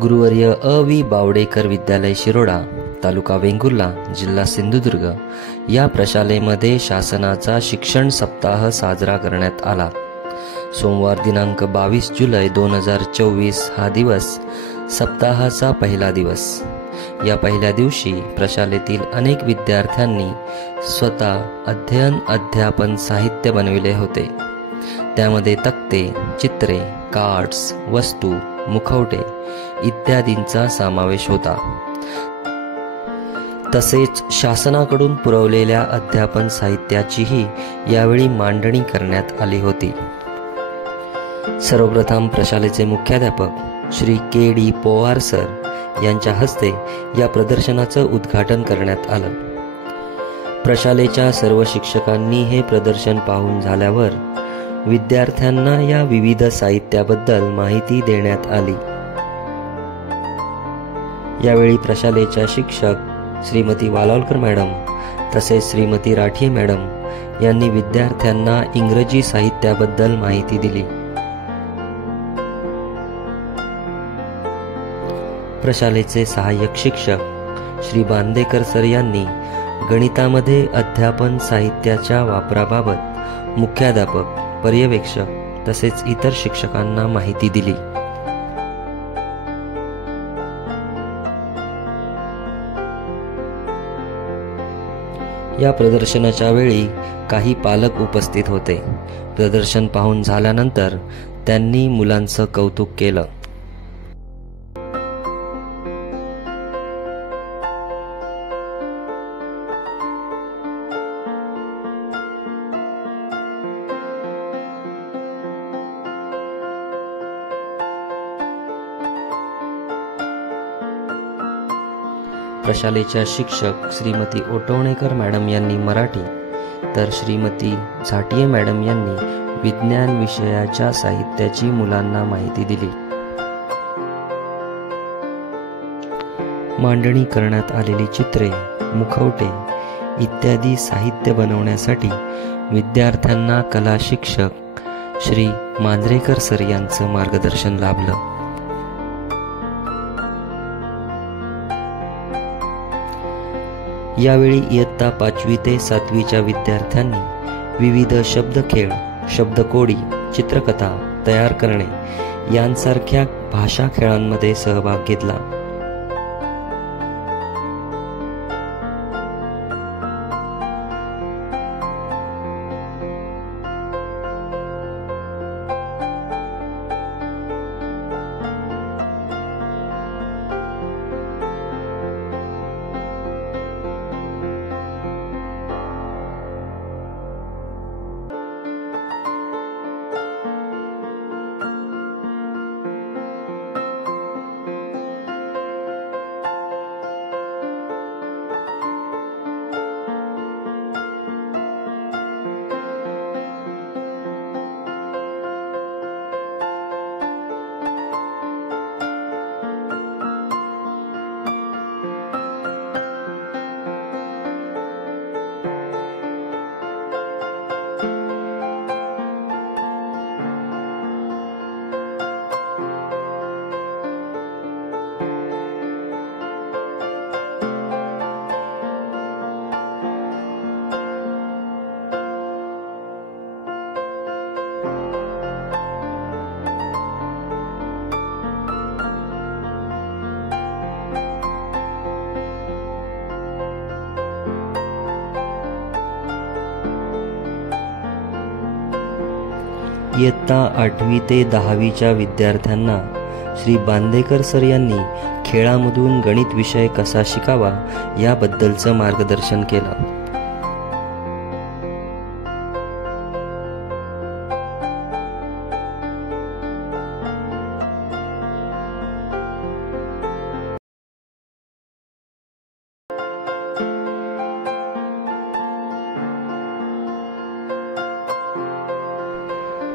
गुरुवर्य अ.वी. बावडेकर विद्यालय शिरोडा, तालुका वेंगुर्ला, जिल्हा सिंधुदुर्ग या प्रशालेमध्ये शासनाचा शिक्षण सप्ताह साजरा करण्यात आला. सोमवार दिनांक 22 जुलै 2024 हा दिवस सप्ताहाचा पहिला दिवस. या पहिल्या दिवशी प्रशालेतील अनेक विद्यार्थ्यांनी स्वतः अध्यापन साहित्य बनविले होते. त्यामध्ये तक्ते, चित्रे, कार्ड्स, वस्तू, मुखवटे इत्यादींचा समावेश होता. तसेच शासनाकडून पुरवलेल्या अध्यापन साहित्याचीही यावेळी मांडणी करण्यात आली होती. सर्वप्रथम प्रशालेचे मुख्याध्यापक श्री के.डी. पोवार सर यांच्या हस्ते या प्रदर्शनाचं उद्घाटन करण्यात आलं. प्रशालेच्या सर्व शिक्षकांनी हे प्रदर्शन पाहून झाल्यावर विद्यार्थ्यांना या विविध साहित्याबद्दल माहिती देण्यात आली. यावेळी प्रशालेच्या शिक्षक श्रीमती वालावलकर मॅडम तसेच श्रीमती राठिये मॅडम यांनी विद्यार्थ्यांना इंग्रजी साहित्याबद्दल माहिती दिली. प्रशालेचे सहाय्यक शिक्षक श्री बांदेकर सर यांनी गणितामध्ये अध्यापन साहित्याच्या वापराबाबत मुख्याध्यापक, पर्यवेक्षक तसेच इतर शिक्षकांना माहिती दिली. या प्रदर्शनाच्या वेळी काही पालक उपस्थित होते. प्रदर्शन पाहून झाल्यानंतर त्यांनी मुलांचं कौतुक केलं. प्रशालेच्या शिक्षक श्रीमती ओटवणेकर मॅडम यांनी मराठी तर श्रीमती झाटिये मॅडम यांनी विज्ञान विषयाच्या साहित्याची मुलांना माहिती दिली. मांडणी करण्यात आलेली चित्रे, मुखवटे इत्यादी साहित्य बनवण्यासाठी विद्यार्थ्यांना कला शिक्षक श्री मांजरेकर सर यांचं मार्गदर्शन लाभलं. यावेळी इयत्ता 5वी ते 7वीच्या विद्यार्थ्यांनी विविध शब्दखेळ, शब्दकोडी, चित्रकथा तयार करणे यांसारख्या भाषा खेळांमध्ये सहभाग घेतला. इयत्ता 8वी ते 10वीच्या विद्यार्थ्यांना श्री बांदेकर सर यांनी खेळामधून गणित विषय कसा शिकावा याबद्दलचं मार्गदर्शन केलं.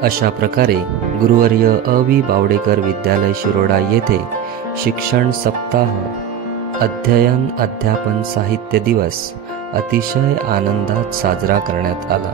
अशा प्रकारे गुरुवर्य अ.वी. बावडेकर विद्यालय शिरोडा येथे शिक्षण सप्ताह अध्यापन साहित्य दिवस अतिशय आनंदात साजरा करण्यात आला.